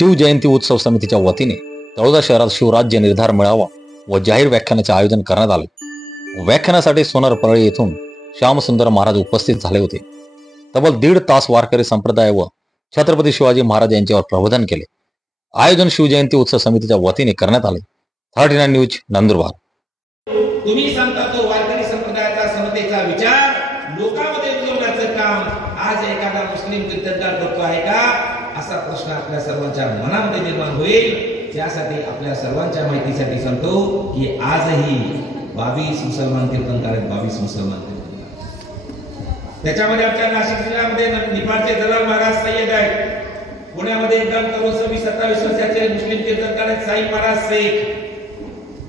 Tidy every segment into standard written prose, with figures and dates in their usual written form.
शिवजयंती उत्सव समितीच्या वतीने तळोदा शहरात शिवराज्य निर्धार मेळावा व जाहीर व्याख्यानाचे आयोजन करण्यात आले। व्याख्यानासाठी सोनार परळी येथून श्यामसुंदर महाराज उपस्थित झाले होते। तब्बल 1.5 तास वारकरी संप्रदाय व छत्रपती शिवाजी महाराज यांच्यावर प्रबोधन केले। आयोजन शिवजयंती उत्सव समितीच्या वतीने करण्यात आले। 39 न्यूज नंदुरबार। तुम्ही सांगता तो वारकरी संप्रदायाचा समतेचा विचार लोकांमध्ये रुजवण्याचं काम आज एखादा मुस्लिम कीर्तनकार करतो आहे का, असा प्रश्न आपल्या सर्वांच्या मनामध्ये निर्माण होईल। त्यासाठी आपल्या सर्वांच्या माहितीसाठी सांगतो की आजही 22 मुसलमान कीर्तनकार आहेत, 22 मुसलमान कीर्तनकार। त्याच्यामध्ये आमच्या नाशिक जिल्ह्यामध्ये निफाडचे जलाल महाराज सय्यद आहेत, पुण्यामध्ये एकदम तरुण 26-27 वर्षाचे मुस्लिम कीर्तनकार आहेत साई महाराज शेख।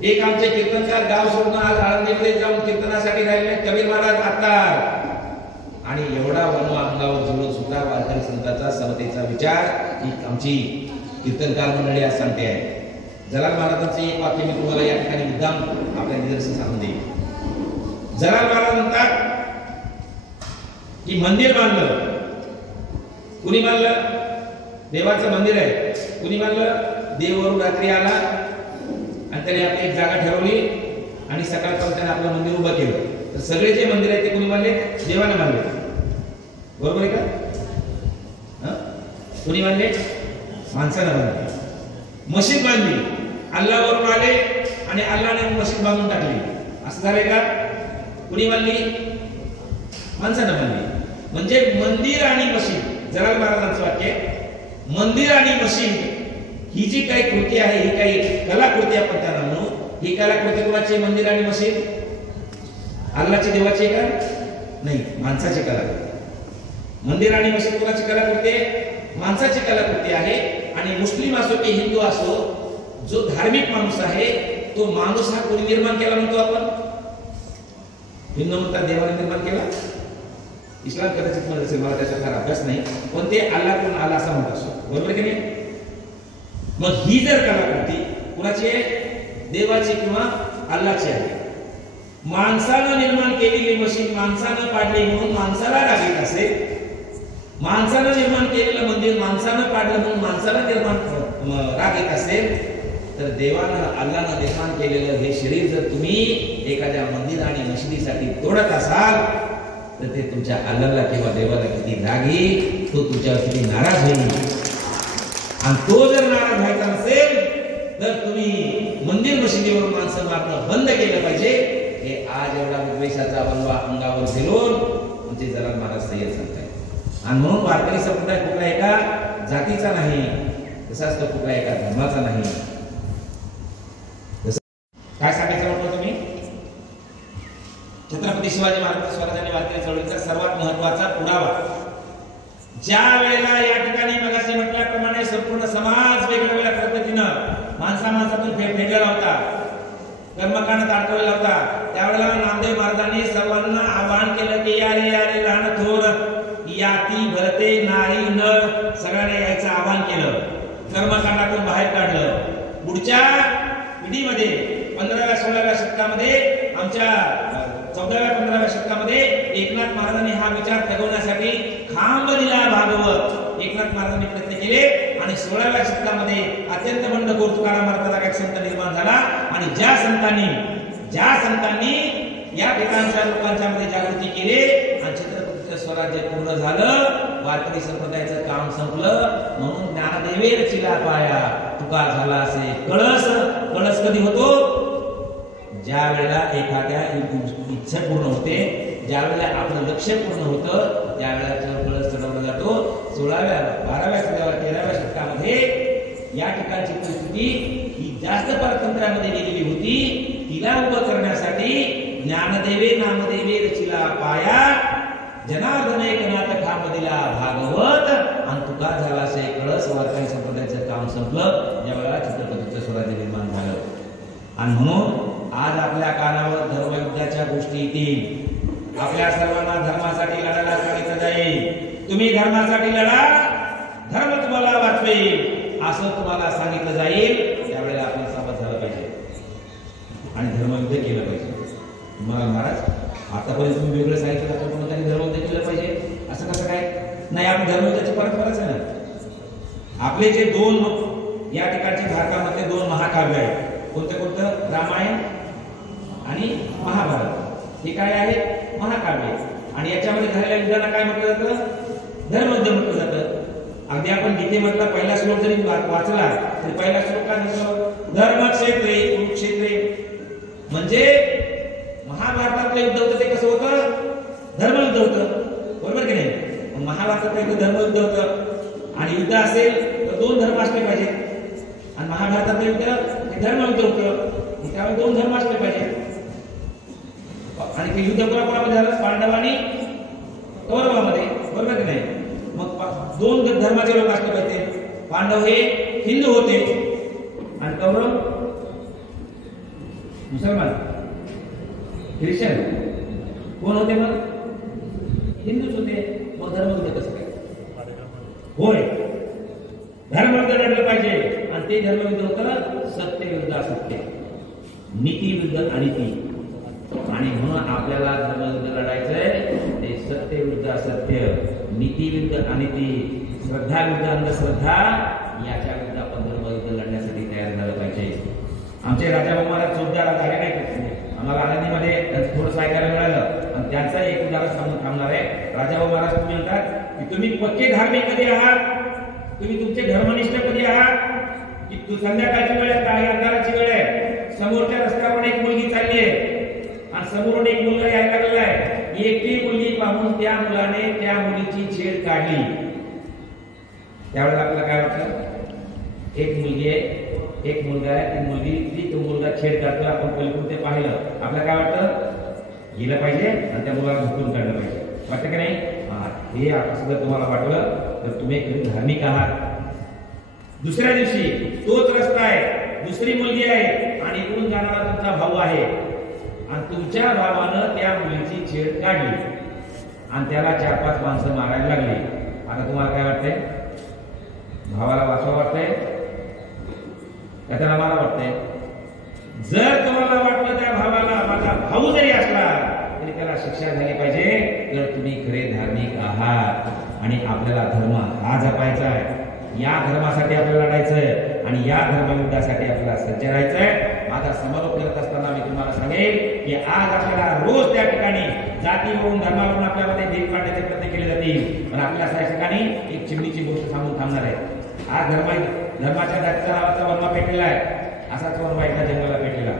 एक आमचे कीर्तनकार गाव सोडून आज आळंदीमध्ये जाऊन कीर्तनासाठी राहिले कबीर महाराज आत्तार। आणि एवढा वनवा अंगावर जोडून सुद्धा वारकरी संतांचा समतेचा विचार ही आमची कीर्तनकार मंडळी आज सांगते आहे। जलाल महाराजांचे एक वाक्य मी तुम्हाला या ठिकाणी मुद्दाम आपल्या निदर्शनास आणून देईन। जलाल महाराज म्हणतात की मंदिर बांधलं, कुणी बांधलं? देवाचं मंदिर आहे, कुणी बांधलं? देववरून रात्री आला आणि त्याने आपली एक जागा ठरवली आणि सकाळपर्यंत त्याने आपलं मंदिर उभं केलं। तर सगळे जे मंदिर आहे ते कुणी बांधले? देवाने बांधले, बरोबर आहे का? कुणी बांधले? माणसाने बांधले। मशीद बांधली, अल्लाहवरून आले आणि अल्लाहने मशीद बांधून टाकली, असं झालंय का? कुणी बांधली? माणसाने बांधली। म्हणजे मंदिर आणि मशीद, जलाल महाराजांचं वाक्य, मंदिर आणि मशीद ही जी काही कृती आहे, ही काही कलाकृती आपण त्यांना म्हणू, ही कलाकृती कोणाची? मंदिर आणि मशीद अल्लाहची देवाची का? नाही, माणसाची कलाकृती। मंदिर आणि मशीद कोणाची कलाकृती आहे? माणसाची कलाकृती आहे। आणि मुस्लिम असो की हिंदू असो, जो धार्मिक माणूस आहे तो माणूस हा कोणी निर्माण केला म्हणतो आपण? हिंदू म्हणतात देवाने निर्माण केला, इस्लाम कदाचित म्हणत असेल, मला त्याचा फार अभ्यास नाही, पण ते अल्लाहकडून आला असं म्हणत असो, बरोबर की नाही? मग ही जर कलाकृती कुणाची आहे? देवाची किंवा अल्लाहची आहे। माणसानं निर्माण केलेली मशीन माणसानं पाडली म्हणून माणसाला राग येत असेल, माणसानं निर्माण केलेलं मंदिर माणसानं पाडलं म्हणून माणसाला राग येत असेल, तर देवानं अल्लाहनं निर्माण केलेलं हे शरीर जर तुम्ही एखाद्या मंदिर आणि मशिदीसाठी तोडत असाल, तर ते तुमच्या अल्लाहला किंवा देवाला किती राग येईल, तो तुमच्यावर किती नाराज होईल। आणि तो जर नाराज व्हायचा नसेल तर तुम्ही मंदिर मशिदीवर माणसं मारणं बंद केलं पाहिजे। हे आज एवढा विद्वेषाचा वनवा अंगावर झेलून म्हणजे जलाल महाराज सय्यद सांगतायत। आणि म्हणून वारकरी संप्रदाय कुठला एका जातीचा नाही, तसाच तो कुठला एका धर्माचा नाही। काय सांगायचं म्हटलं तुम्ही? छत्रपती शिवाजी महाराज स्वराज्याने वारकरी चळवळीचा सर्वात महत्वाचा पुरावा, ज्या वेळेला या ठिकाणी मगाशी म्हटल्याप्रमाणे संपूर्ण समाज वेगवेगळ्या पद्धतीनं माणसातून फेडलेला होता, कर्मकांड अडकवलेला होता, त्यावेळेला नामदेव महाराजांनी सर्वांना आवाहन केलं की या रे लहान थोर याती भरते नारी नर सगळ्यांना यायचं आवाहन केलं, कर्मकांडातून बाहेर काढलं। पुढच्या पिढीमध्ये 15व्या 16व्या शतकामध्ये, आमच्या 14व्या 15व्या शतकामध्ये एकनाथ महाराजांनी हा विचार जगवण्यासाठी खांब दिला भागवत एकनाथ महाराजांनी प्रयत्न केले। आणि 16व्या शतकामध्ये अत्यंत बंडखोर तुकाराम महाराजांचा एक संत निर्माण झाला। आणि ज्या संतांनी या ठिकाणच्या लोकांच्या मध्ये जागृती केली आणि छत्रपतीचं स्वराज्य पूर्ण झालं, वारकरी संप्रदायाचं काम संपलं। म्हणून ज्ञानदेवे रचिला पाया तुका झाला असे कळस। कळस कधी होतो? ज्या वेळेला एखाद्या इच्छा पूर्ण होते, ज्या वेळेला आपलं लक्ष्य पूर्ण होतं, त्यावेळेला कळस चढवला जातो। 16व्या 12व्या 13व्या शतकामध्ये या ठिकाणची परिस्थिती ही जास्त परतंत्रामध्ये गेलेली होती। तिला उभं करण्यासाठी ज्ञानदेवे नामदेवे रचिला पाया, जनार्दन एकनाथ खांब दिला भागवत आणि तुका झाला असे कळस। वारकरी संप्रदायाचं काम संपलं ज्यावेळेला छत्रपतीचं स्वराज्य निर्माण झालं। आणि म्हणून आज आपल्या कानावर धर्मयुद्धाच्या गोष्टी येतील, आपल्या सर्वांना धर्मासाठी लढायला सांगितलं जाईल। तुम्ही धर्मासाठी लढा, धर्म तुम्हाला वाचवेल असं तुम्हाला सांगितलं जाईल। त्यावेळेला आपण सावध झालं पाहिजे आणि धर्मयुद्ध केलं पाहिजे। तुम्हाला महाराज आतापर्यंत तुम्ही वेगळं सांगितलं, आपण कोणत्याने धर्मयुद्ध केलं पाहिजे असं कसं काय? नाही, आपण धर्मयुद्धाची परंपराच आहे ना। आपले जे दोन या ठिकाणचे भारतामध्ये 2 महाकाव्य आहेत. कोणतं रामायण आणि महाभारत. हे काय आहे? महाकाव्य. आणि याच्यामध्ये झालेल्या युद्धाला काय म्हटलं जातं? धर्मयुद्ध म्हटलं जातं. अगदी आपण गीतेमधला पहिला श्लोक जरी वाचला तरी पहिला श्लोक काय म्हणतो? धर्मक्षेत्रे कुरुक्षेत्रे. म्हणजे महाभारतातलं युद्ध होतं ते कसं होतं? धर्मयुद्ध होतं, बरोबर की नाही? महाभारतातलं युद्ध धर्मयुद्ध होतं. आणि युद्ध असेल तर 2 धर्म असले पाहिजे. आणि महाभारतातलं युद्ध हे धर्मयुद्ध होतं, त्यामुळे 2 धर्म असले पाहिजे. आणि ते युद्ध कोणाकोणामध्ये झालं? पांडव आणि कौरवामध्ये, बरोबर की नाही? मग 2 धर्माचे लोक असले पाहिजे. पांडव हे हिंदू होते आणि कौरव मुसलमान, ख्रिश्चन. कोण होते? मग हिंदूच होते. मग धर्मयुद्ध कसं काय? होय, धर्मयुद्ध लढलं पाहिजे. आणि ते धर्मयुद्ध होतं सत्य विरुद्ध असत्य, नीती विरुद्ध अनिती. आणि म्हणून आपल्याला धर्मयुद्ध लढायचंय ते सत्य विरुद्ध असत्य, नीती विरुद्ध अनिती, श्रद्धा विरुद्ध अंधश्रद्धा. याच्या विरुद्ध आपण धर्मयुद्ध लढण्यासाठी तयार झालं पाहिजे. आमचे राजाभाऊ महाराज जोरदार झाले नाही. आम्हाला आनंदीमध्ये थोडंसं ऐकायला मिळालं आणि त्यांचं एक उदाहरण सांगून थांबणार आहे. राजाभाऊ महाराज तुम्ही म्हणतात की तुम्ही पक्के धार्मिक कधी आहात? तुम्ही तुमचे धर्मनिष्ठ कधी आहात? की संध्याकाळची वेळ आहे, काही अंधाराची वेळ आहे, समोरच्या रस्त्यावर एक मुलगी चालली आहे आणि समोरून एक मुलगा यायला लागलेला आहे. एकटी मुलगी पाहून त्या मुलाने त्या मुलीची छेड काढली. त्यावेळेला आपल्याला काय वाटतं? एक मुलगी आहे, एक मुलगा आहे, ती मुलगी तो मुलगा छेड काढतो. आपण पलीकडून ते पाहिलं, आपल्याला काय वाटतं? गेलं पाहिजे आणि त्या मुलाला झोपून काढलं पाहिजे, वाटतं की नाही? हे असं जर तुम्हाला वाटलं तर तुम्ही कधी धार्मिक आहात. दुसऱ्या दिवशी तोच रस्ता आहे, दुसरी मुलगी आहे आणि इकडून जाणारा तुमचा भाऊ आहे आणि तुमच्या भावानं त्या मुलीची छेड काढली आणि त्याला 4-5 माणसं मारायला लागली. आता तुम्हाला काय वाटतंय? भावाला वाचवा वाटतंय का त्याला मारा वाटतंय? जर तुम्हाला वाटलं त्या भावाला माझा भाऊ जरी असला तरी त्याला शिक्षा झाली पाहिजे, तर तुम्ही खरे धार्मिक आहात. आणि आपल्याला धर्म हा जपायचा आहे. या धर्मासाठी आपल्याला लढायचंय आणि या धर्मयुद्धासाठी आपल्याला सज्ज राहायचंय. माझा समारोप करत असताना मी तुम्हाला सांगेल की आज आपल्याला रोज त्या ठिकाणी जातीवरून धर्मावरून आपल्यामध्ये भेद काढण्याचे प्रयत्न केले जातील. पण आपल्या अशा ठिकाणी एक चिमणीची गोष्ट सांगून थांबणार आहे. आज धर्माच्या जातीचा नावाचा वर्मा पेटलेला आहे. असाच वर्मा एका जंगलाला पेटलेला.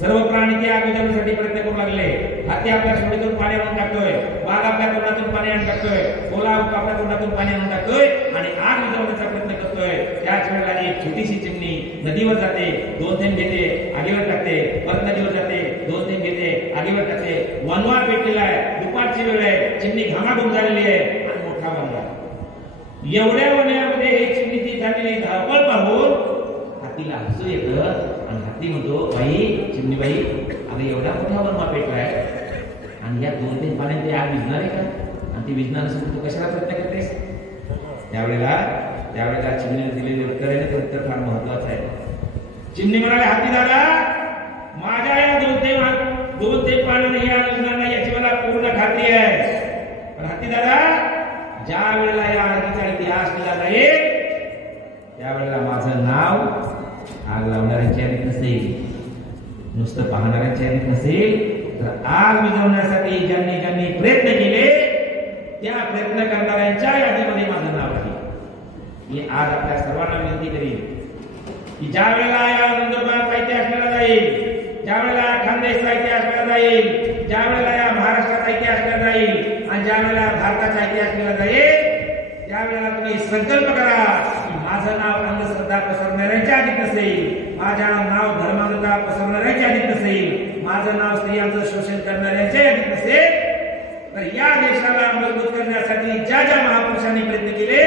सर्व प्राणी ते आग विझवण्यासाठी प्रयत्न करू लागले. हाती आपल्या सोडीतून पाणी आणून टाकतोय, वाघ आपल्या तोंडातून पाणी आणून टाकतोय, कोल्हा आपल्या तोंडातून पाणी आणून टाकतोय आणि आग विझवण्याचा प्रयत्न करतोय. त्याच वेळेला एक छोटीशी चिमणी नदीवर जाते, 2 थेंब घेते, आगीवर टाकते, परत नदीवर जाते, 2 थेंब घेते, आगीवर टाकते. वनवा पेटलेला आहे, दुपारची वेळ आहे, चिमणी घामाघूम झालेली आहे आणि मोठा वनवा. एवढ्या वण्यामध्ये एक चिमणीची झालेली धावपळ पाहून हातीला हसू येतं आणि हाती म्हणतो, बाई चिमणीबाई, अगं एवढा मोठा वनवा पेटलाय आणि या 2 थेंब पाण्यात ते आग विझणार आहे का? आणि ती विझणार नसेल तू कशाला प्रयत्न करतेस? त्यावेळेला चिमणीने दिलेले उत्तर आहे ना, ते उत्तर फार महत्वाचं आहे. चिमणी म्हणाले, हाती दादा, माझ्या या 2 थेंब पाण्याने हे आग विझणार नाही याची मला पूर्ण खात्री आहे. पण हाती दादा, ज्या वेळेला या आगीचा इतिहास लिहिला जाईल त्यावेळेला माझं नाव आग लावणाऱ्यांच्या यादीत नसेल, नुसतं पाहणाऱ्यांच्या यादीत नसेल, तर आग विझवण्यासाठी ज्यांनी ज्यांनी प्रयत्न केले त्या प्रयत्न करणाऱ्यांच्या यादीमध्ये माझं नाव आहे. मी आज आपल्या सर्वांना विनंती करीन की ज्या वेळेला या नंदुरबार इतिहास लिहिला जाईल, ज्या वेळेला खानदेशचा इतिहास लिहिला जाईल, ज्या वेळेला या महाराष्ट्राचा इतिहास लिहिला जाईल आणि ज्या वेळेला भारताचा इतिहास लिहिला जाईल, त्यावेळेला तुम्ही संकल्प करा की माझं नाव अंधश्रद्धा पसरणाऱ्यांच्या यादीत नसेल, माझं नाव धर्मांधता पसरणाऱ्यांच्या यादीत नसेल, माझं नाव स्त्रियांचं शोषण करणाऱ्यांच्या यादीत नसेल. तर या देशाला मजबूत करण्यासाठी ज्या ज्या महापुरुषांनी प्रयत्न केले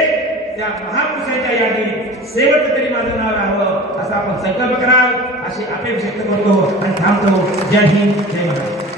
त्या महापुरुषांच्या यादीत शेवट तरी माझं नाव राहावं असा आपण संकल्प करा, अशी अपेक्षा व्यक्त करतो आणि थांबतो. जय हिंद, जय महाराष्ट्र.